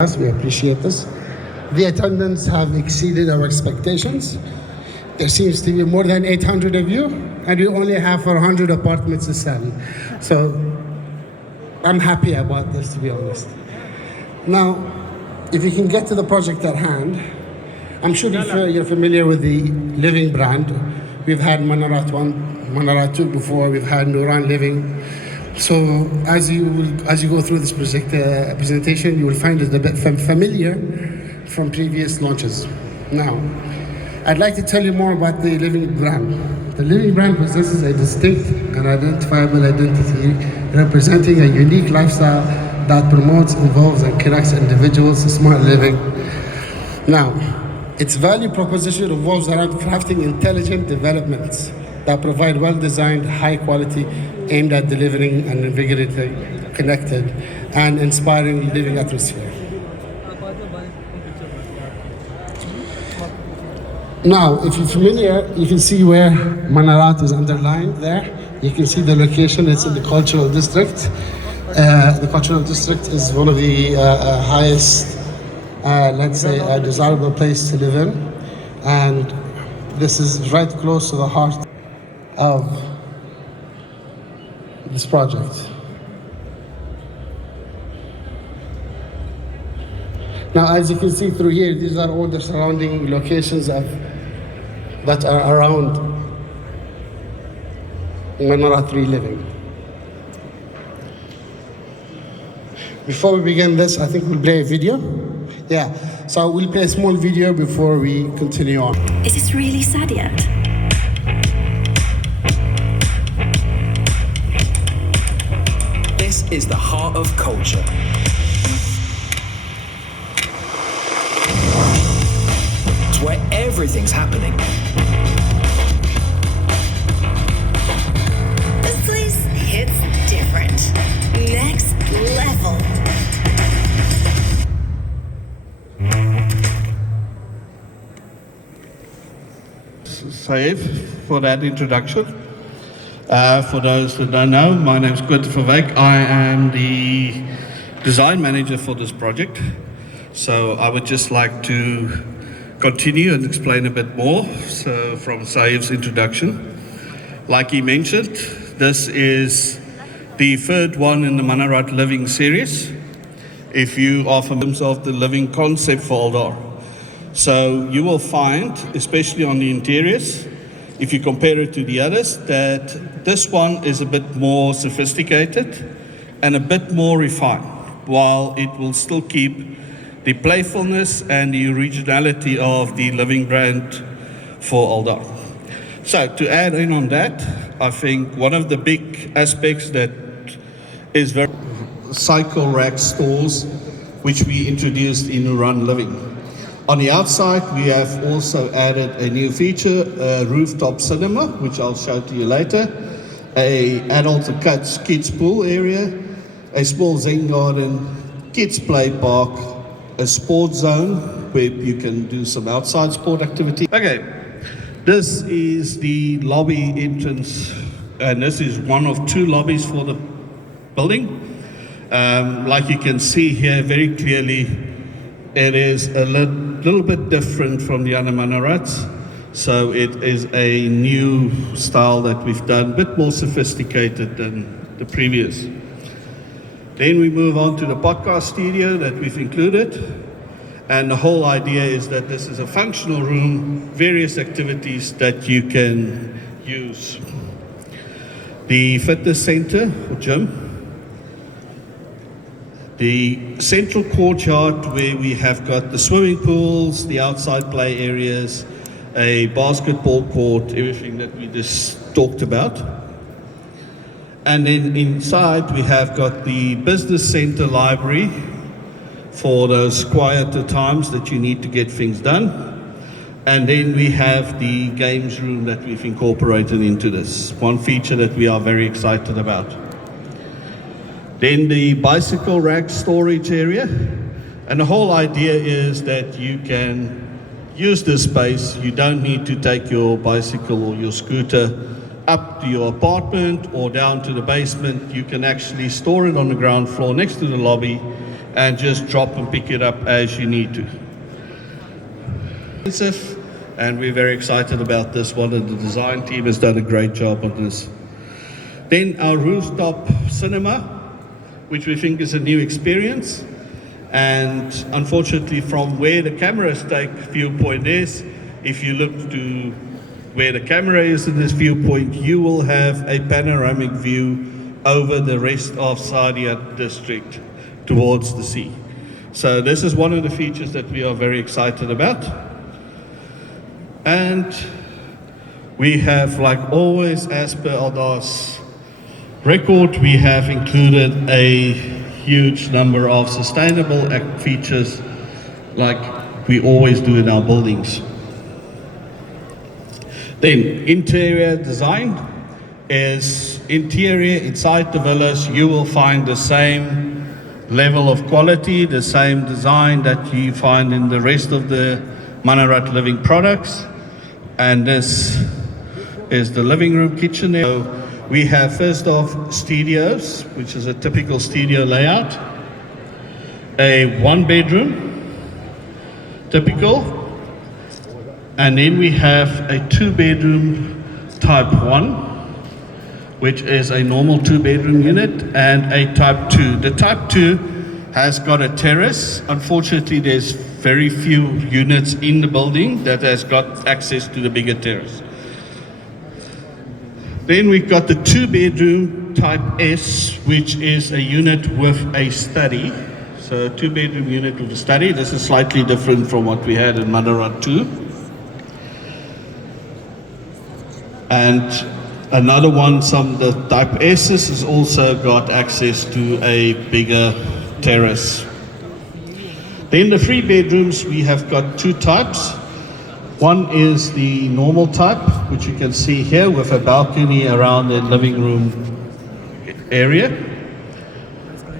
us. We appreciate this. The attendance have exceeded our expectations. There seems to be more than 800 of you, and we only have 400 apartments to sell. So I'm happy about this, to be honest. Now, if you can get to the project at hand, I'm sure you're familiar with the Living brand. We've had Manarat 1, Manarat 2 before, we've had Nuran Living. So as you go through this project presentation, you will find it a bit familiar from previous launches. Now, I'd like to tell you more about the Living brand. The Living brand possesses a distinct and identifiable identity, representing a unique lifestyle that promotes, involves, and connects individuals to smart living. Now, its value proposition revolves around crafting intelligent developments that provide well-designed, high-quality, aimed at delivering an invigorating, connected, and inspiring living atmosphere. Now, if you're familiar, you can see where Manarat is underlined there. You can see the location, it's in the cultural district. The cultural district is one of the highest, let's say, a desirable place to live in. And this is right close to the heart of this project. Now, as you can see through here, these are all the surrounding locations that are around Manarat 3 Living. Before we begin this, I think we'll play a video. Yeah, so we'll play a small video before we continue on. Is this really Saadiyat? This is the heart of culture. It's where everything's happening. This place hits different. Next level. Saif for that introduction. For those that don't know, my name is Christopher Wijk. I am the design manager for this project. So I would just like to continue and explain a bit more. So from Saif's introduction, like he mentioned, this is the third one in the Manarat Living series. If you are familiar of the living concept for Aldar. So you will find, especially on the interiors, if you compare it to the others, that this one is a bit more sophisticated and a bit more refined, while it will still keep the playfulness and the originality of the Living brand for Aldar. So to add in on that, I think one of the big aspects that is very cycle rack stores, which we introduced in Nuran Living. On the outside, we have also added a new feature, a rooftop cinema, which I'll show to you later, a adult kids pool area, a small zen garden, kids play park, a sports zone where you can do some outside sport activity. Okay, this is the lobby entrance, and this is one of two lobbies for the building. Like you can see here very clearly, it is a little bit different from the other Manarats. So it is a new style that we've done, a bit more sophisticated than the previous. Then we move on to the podcast studio that we've included. And the whole idea is that this is a functional room, various activities that you can use. The fitness center or gym. The central courtyard where we have got the swimming pools, the outside play areas, a basketball court, everything that we just talked about. And then inside we have got the business center library for those quieter times that you need to get things done. And then we have the games room that we've incorporated into this. One feature that we are very excited about. Then the bicycle rack storage area. And the whole idea is that you can use this space. You don't need to take your bicycle or your scooter up to your apartment or down to the basement. You can actually store it on the ground floor next to the lobby and just drop and pick it up as you need to. And we're very excited about this one, and the design team has done a great job on this. Then our rooftop cinema, which we think is a new experience. And unfortunately, from where the camera's viewpoint is, if you look to where the camera is in this viewpoint, you will have a panoramic view over the rest of Saadiyat district towards the sea. So this is one of the features that we are very excited about. And we have, like always, as per Aldar's record, we have included a huge number of sustainable features like we always do in our buildings. Then interior design is interior inside the villas. You will find the same level of quality, the same design that you find in the rest of the Manarat living products. And this is the living room kitchen. So we have first off studios, which is a typical studio layout. A 1-bedroom, typical. And then we have a 2-bedroom type 1, which is a normal 2-bedroom unit, and a type 2. The type 2 has got a terrace. Unfortunately, there's very few units in the building that has got access to the bigger terrace. Then we've got the 2-bedroom type S, which is a unit with a study. So a 2-bedroom unit with a study. This is slightly different from what we had in Manarat 2. And another one, the type S's, has also got access to a bigger terrace. Then the 3 bedrooms, we have got 2 types. One is the normal type, which you can see here with a balcony around the living room area.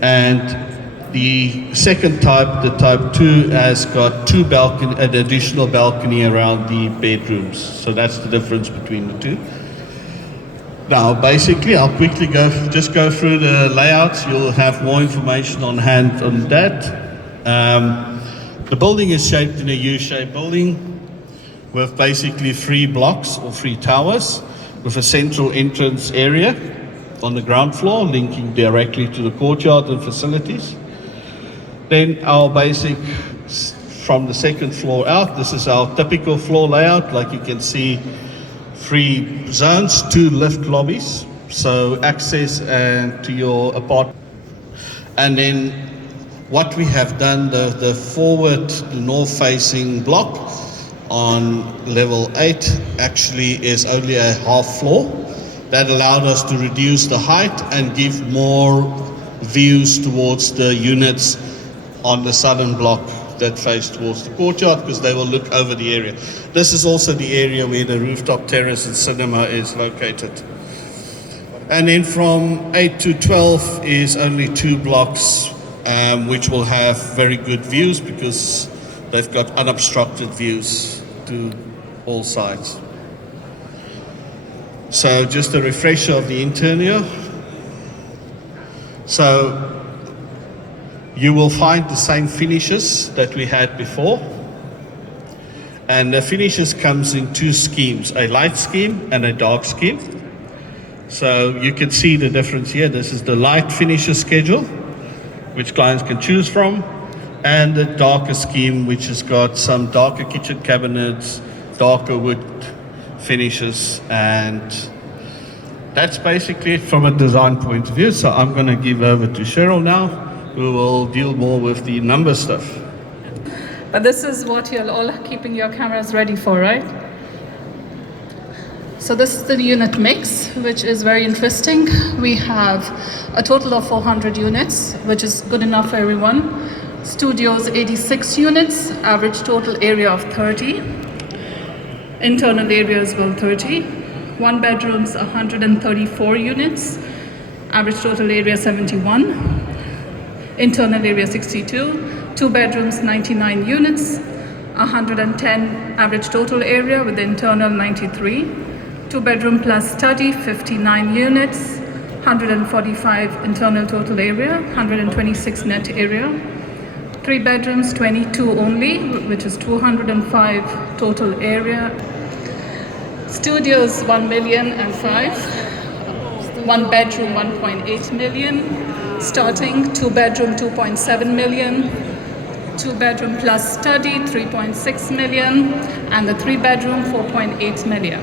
And the second type, the type 2, has got an additional balcony around the bedrooms. So that's the difference between the two. Now, basically, I'll quickly go through the layouts. You'll have more information on hand on that. The building is shaped in a U-shaped building with basically 3 blocks or 3 towers with a central entrance area on the ground floor linking directly to the courtyard and facilities. Then our basic, from the second floor out, this is our typical floor layout. Like you can see, 3 zones, 2 lift lobbies, so access to your apartment. And then what we have done, the forward, the north-facing block on level 8 actually is only a half floor. That allowed us to reduce the height and give more views towards the units on the southern block that face towards the courtyard, because they will look over the area. This is also the area where the rooftop terrace and cinema is located. And then from 8 to 12 is only 2 blocks, which will have very good views because they've got unobstructed views to all sides. So just a refresher of the interior. So you will find the same finishes that we had before. And the finishes comes in 2 schemes, a light scheme and a dark scheme. So you can see the difference here. This is the light finishes schedule, which clients can choose from, and the darker scheme, which has got some darker kitchen cabinets, darker wood finishes, and that's basically it from a design point of view. So I'm going to give over to Cheryl now, who will deal more with the number stuff. But this is what you're all keeping your cameras ready for, right? So this is the unit mix, which is very interesting. We have a total of 400 units, which is good enough for everyone. Studios, 86 units, average total area of 30. Internal area as well, 30. 1 bedrooms, 134 units, average total area 71. Internal area 62. 2 bedrooms, 99 units, 110 average total area with internal 93. 2-bedroom plus study, 59 units, 145 internal total area, 126 net area. 3 bedrooms, 22 only, which is 205 total area. Studios 1 million and 5. 1 bedroom 1.8 million. Starting 2 bedroom 2.7 million. 2 bedroom plus study 3.6 million. And the 3 bedroom 4.8 million.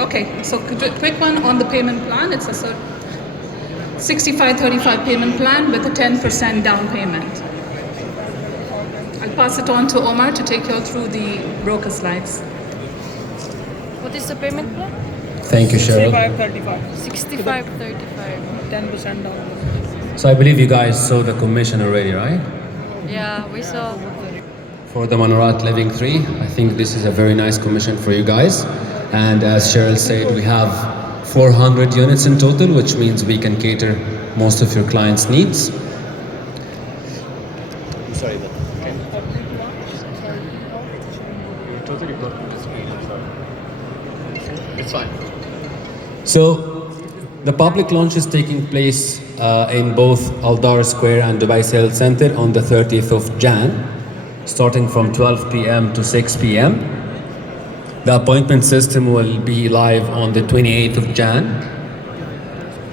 Okay, so quick one on the payment plan. It's a 65-35 payment plan with a 10% down payment. I'll pass it on to Omar to take you all through the broker slides. What is the payment plan? Thank you, Cheryl. 65-35. 10% down. So I believe you guys saw the commission already, right? Yeah, we saw. For the Manarat Living 3, I think this is a very nice commission for you guys. And as Cheryl said, we have 400 units in total, which means we can cater most of your clients' needs. I'm sorry, but it's fine. So the public launch is taking place in both Aldar Square and Dubai Sales Center on the 30th of Jan, starting from 12 p.m. to 6 p.m. The appointment system will be live on the 28th of Jan.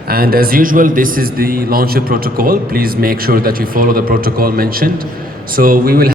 And as usual, this is the launcher protocol. Please make sure that you follow the protocol mentioned. So we will